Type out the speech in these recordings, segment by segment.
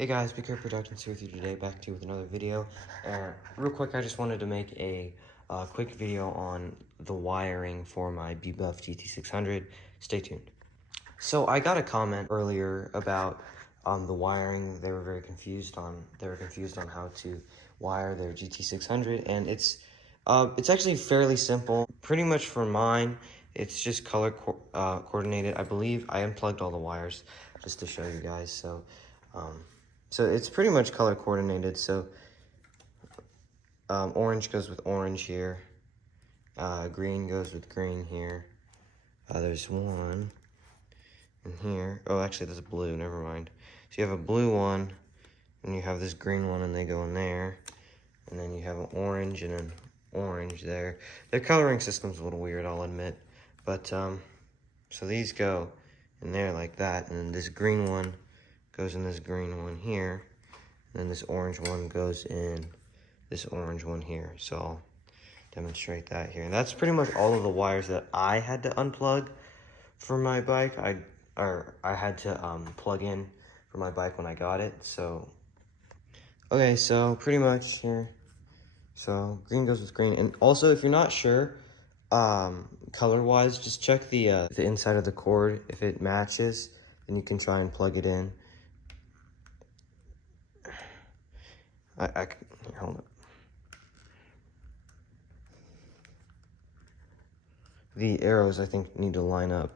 Hey guys, Big Productions here with you today, back to you with another video. And real quick, I just wanted to make a quick video on the wiring for my Bibuff GT600. Stay tuned. So I got a comment earlier about the wiring. They were very confused on. They were confused on how to wire their GT600, and it's actually fairly simple. Pretty much for mine, it's just color coordinated. I believe I unplugged all the wires just to show you guys. So it's pretty much color coordinated. So orange goes with orange here. Green goes with green here. There's one in here. Oh, actually, there's a blue. Never mind. So you have a blue one, and you have this green one, and they go in there. And then you have an orange and an orange there. Their coloring system's a little weird, I'll admit. But, so these go in there like that. And then this green one goes in this green one here. And then this orange one goes in this orange one here. So I'll demonstrate that here. And that's pretty much all of the wires that I had to unplug for my bike. I had to plug in for my bike when I got it. So, okay, so pretty much here. So green goes with green. And also, if you're not sure, color-wise, just check the inside of the cord. If it matches, then you can try and plug it in. Hold up. The arrows, I think, need to line up.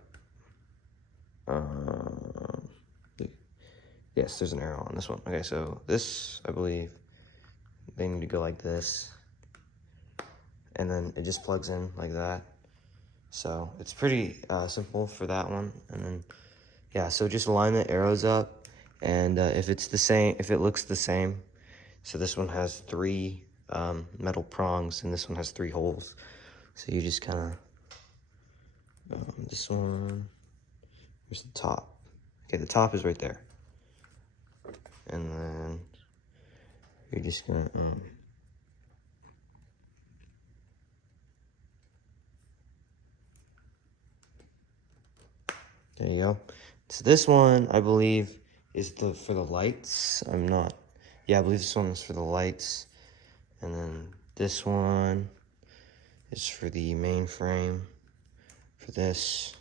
Yes, there's an arrow on this one. Okay, so this, I believe, they need to go like this. And then it just plugs in like that. So it's pretty simple for that one. And then, yeah, so just line the arrows up. And if it's the same, if it looks the same, so this one has 3 metal prongs, and this one has 3 holes. So you just kind of, this one, here's the top. Okay, the top is right there. And then you're just gonna, there you go. So this one, I believe, is for the lights. Yeah, I believe this one is for the lights. And then this one is for the main frame for this.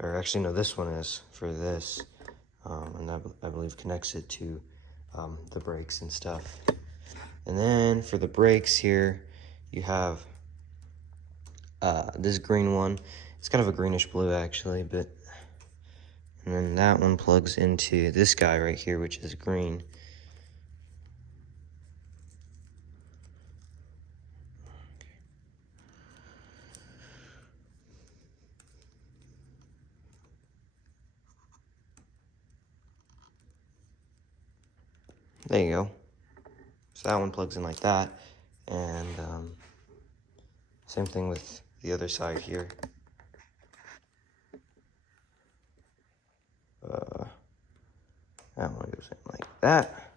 Or actually, no, this one is for this. And I believe connects it to the brakes and stuff. And then for the brakes here, you have this green one. It's kind of a greenish blue, actually, but... And then that one plugs into this guy right here, which is green. There you go. So that one plugs in like that. And same thing with the other side here. That one goes in like that.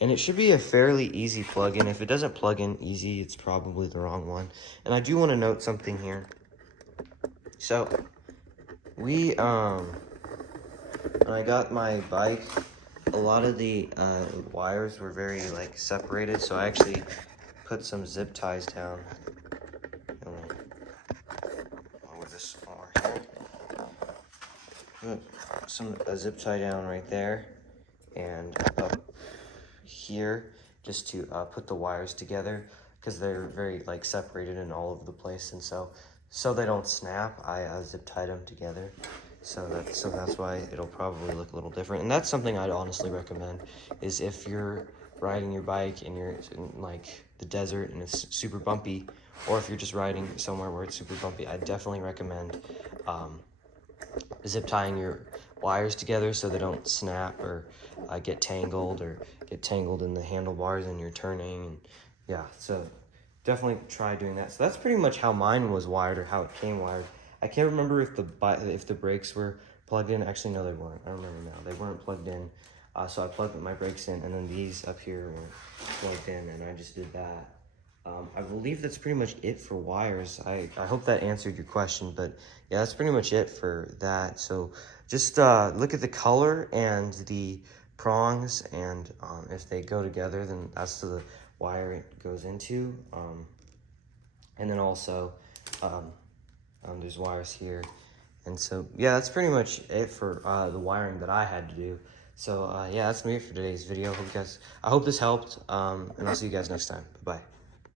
And it should be a fairly easy plug-in. If it doesn't plug in easy, it's probably the wrong one. And I do want to note something here. So, when I got my bike, a lot of the wires were very, like, separated. So I actually put some zip ties down. With this over here. Put a zip tie down right there. And up here, just to put the wires together, because they're very, like, separated and all over the place. And so they don't snap, I zip tied them together. So that's why it'll probably look a little different. And that's something I'd honestly recommend, is if you're riding your bike and you're in, like, the desert and it's super bumpy, or if you're just riding somewhere where it's super bumpy, I definitely recommend zip tying your wires together so they don't snap or get tangled in the handlebars and you're turning. And yeah, so definitely try doing that. So that's pretty much how mine was wired, or how it came wired. I can't remember if the brakes were plugged in. Actually, no, they weren't. I remember now. They weren't plugged in. So I plugged my brakes in, and then these up here were plugged in, and I just did that. I believe that's pretty much it for wires. I hope that answered your question, but yeah, that's pretty much it for that. So just look at the color and the prongs, and if they go together, then that's the wire it goes into. And then also, there's wires here. And so, yeah, that's pretty much it for the wiring that I had to do. So, yeah, that's me for today's video. I hope this helped, and I'll see you guys next time. Bye-bye.